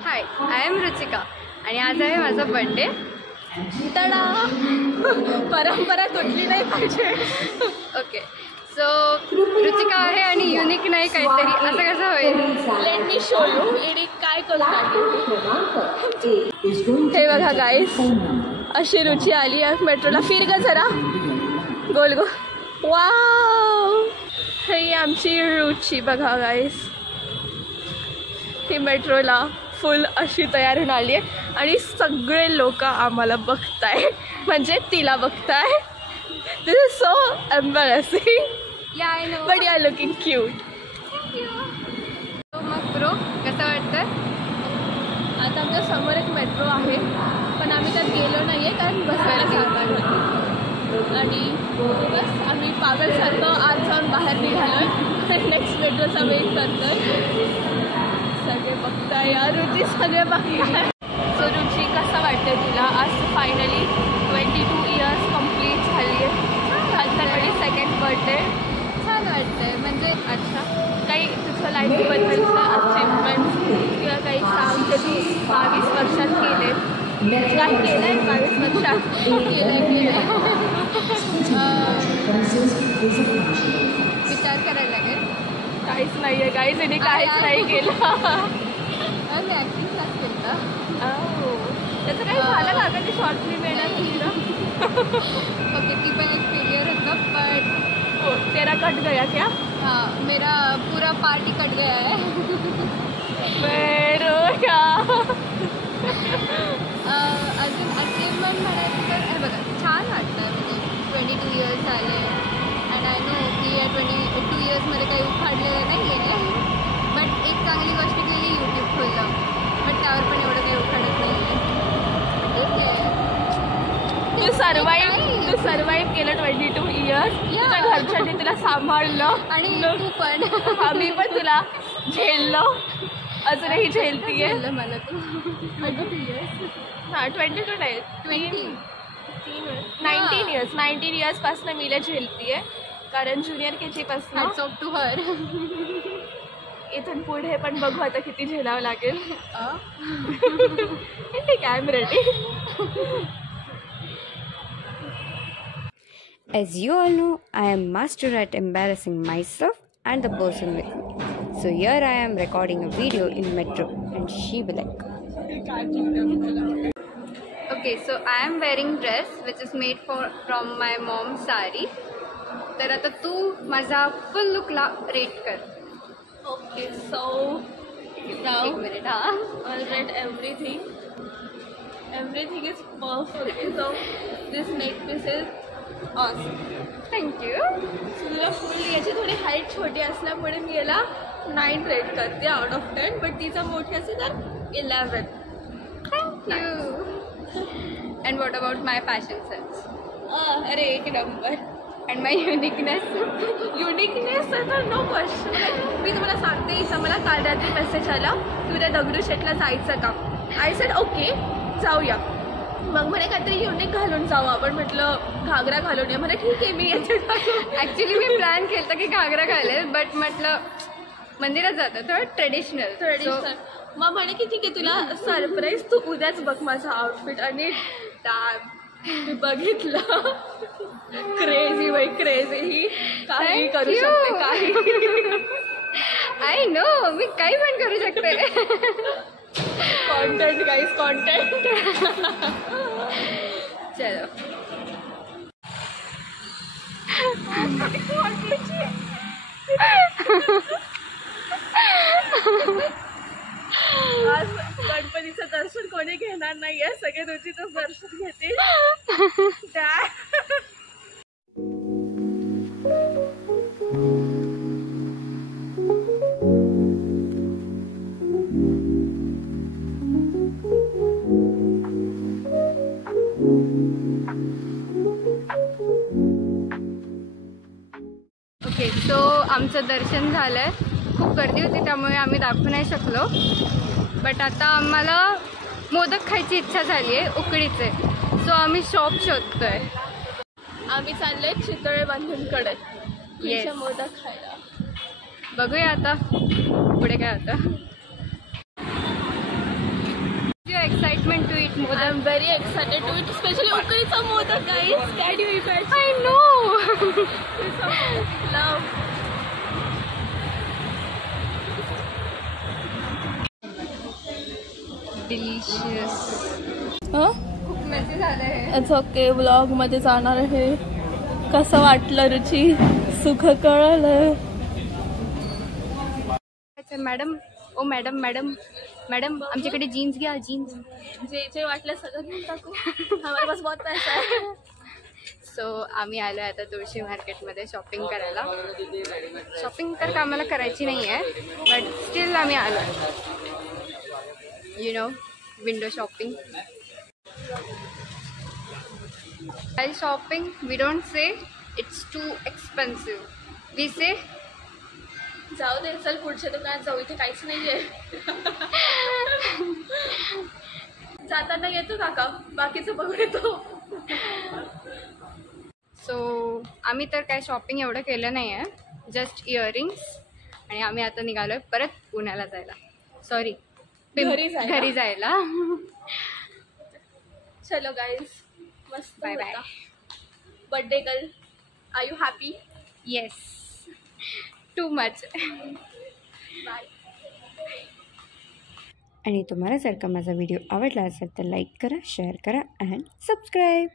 High, I am Ruchika आणि आज आहे माझा बर्थडे. तडा परंपरा तुटली नाही पाहिजे. ओके, सो रुचिका आहे आणि युनिक नाही काहीतरी, असं कसं होईल? लेट मी शो यू इडी काय करणार. हे बघा गाईस, अशी रुची आली आहे मेट्रोला. फिर ग जरा गोल गो. वाव, ही आमची रुची बघा गाईस. ही मेट्रोला फुल अशी तयार होऊन आली आहे आणि सगळे लोक आम्हाला बघताय, म्हणजे तिला बघताय. This is so embarrassing. But you are looking cute. मग ब्रो कसं वाटतं? आता आमच्या समोर एक मेट्रो आहे, पण आम्ही त्यात गेलो नाही आहे कारण बसायला जागा नव्हती. आणि बस आम्ही पागलसारखं आज जाऊन बाहेर निघालो आहे. नेक्स्ट मेट्रोचा वेट करतो आहे. सगळे बघताय यार, रुची सगळे बघताय. सो रुची कसं वाटतं तुला? आज फायनली 22 इयर्स कंप्लीट झाली आहे. माझी सेकंड बर्थडे. छान वाटतंय. म्हणजे अच्छा, काही तुझं लाईफबद्दलचं अचिव्हमेंट्स किंवा काही सांग जे तू 22 वर्षात केले? काय केलं आहे 22 वर्षात? केलं विचार करायला लागेल. काहीच नाही आहे गाईज, याने काहीच नाही केलं. मी ॲक्टिंग क्लास केला. त्याचं काही झालं ना? आता ती शॉर्ट फिल्म येणार तुला. ओके, ती पण एक फेलियर होतं. बट हो, तेरा कट गया क्या? हाँ, मेरा पूरा पार्ट ही कट गया है. अजून अचिव्हमेंट म्हणायचं तर हे बघा, छान वाटतं. म्हणजे 22 इयर्स झाले अँड आय नो की या 22 इयर्समध्ये काही उखाडलेलं नाही आहे. बट एक चांगली गोष्ट केली, यूट्यूब खोललं. बट त्यावर पण एवढं काही उखाडत नाही आहे. ठीक आहे, तू सर्वाईव्ह केलं 22 इयर्स. तुझ्या घरच्यांनी तुला सांभाळलं आणि तू पण. आम्ही पण तुला झेललो, अजूनही झेलतीये मला तू. 22 इयर्स. हां, 22 नाही, 19 इयर्सपासून मीला झेलतीये. कारण ज्युनियर KG पासून. Hats off to her. इथून पुढे पण बघू आता किती झेलावं लागेल. ठीक आहे, I am ready. As you all know, I am master at embarrassing myself and the person with me. So here I am recording a video in metro and she be like. Okay, so I am wearing dress which is made from my mom's sari. तर आता तू माझा फुल Lukla rate कर. Okay, so now एक minute. हां, I'll rate everything. Everything is perfect. So this neckpiece is awesome. Thank you. तुला फुल याची थोडी height छोटी असल्यामुळे मी याला 9 रेट करते आउट ऑफ 10. बट तिचा मोठी असेल तर 11. Thank you. And what about my fashion sense? अरे एक number. And my uniqueness? Uniqueness तर नो क्वेश्चन. मी तुम्हाला सांगते, इथं मला काल रात्री मेसेज आला की उद्या दगडूशेठला जायचं का. आय सेड ओके, जाऊया. मग म्हणे काहीतरी युनिक घालून जाऊ आपण. म्हटलं घागरा घालून या. म्हणे ठीक आहे, मी याचे ॲक्च्युली मी प्लॅन केलं की घागरा घालेल, बट म्हटलं मंदिरात जातं थोडं ट्रेडिशनल. मग म्हणे की ठीक आहे, तुला सरप्राईज, तू उद्याच बघ माझा आउटफिट. आणि मी बघितलं. क्रेझी बाई, क्रेझी. ही काही करू शकते, काही. आय नो, मी काही पण करू शकते. Content guys, content. चलो. आज गणपतीचं दर्शन कोणी घेणार नाहीये, सगळे रुचीचंच दर्शन घेतील. ओके, सो आमचं दर्शन झालं आहे. खूप गर्दी होती त्यामुळे आम्ही दाखवू नाही शकलो. बट आता आम्हाला मोदक खायची इच्छा झाली आहे, उकडीचे. सो आम्ही शॉप शोधतोय. आम्ही चाललोय चितळे बांधूनकडे. उकडीच्या मोदक खायला. बघूया आता पुढे काय होतं. Excitement to it I modak. Am very excited to it, specially उकडीचा modak guys. Can you imagine? I know. Love. Delicious. खूप मेसी झालं हे. It's okay. व्लॉगमध्ये जाणार आहे. कसं वाटलं रुची? सुख कळलं. मॅडम, ओ मॅडम मॅडम मॅडम, आमच्याकडे जीन्स घ्या. जीन्स. जे जे वाटलं सगळं घेऊन टाकू. हमारे पास बहुत पैसा है. सो आम्ही आलो आहे आता तुळशी मार्केटमध्ये शॉपिंग करायला. शॉपिंग तर आम्हाला करायची नाही आहे, बट स्टील आम्ही आलो आहे. You know, window shopping. While shopping, we don't say it's too expensive. We say जाऊ दे, चल पुढच्या दुकानात जाऊ. इथे काहीच नाहीये. जाताना येतो काका, बाकीचं बघून येतो. सो आम्ही तर काय शॉपिंग एवढं केलं नाही आहे, जस्ट इयरिंग्स. आणि आम्ही आता निघालो आहे परत पुण्याला जायला. सॉरी, घरी जायला. चलो गाईज, मस्त. Bye bye. Birthday girl, are you happy? Yes, too much. Bye. आणि तुम्हाला जर का माझा व्हिडिओ आवडला असेल तर लाईक करा, शेअर करा अँड सबस्क्राईब.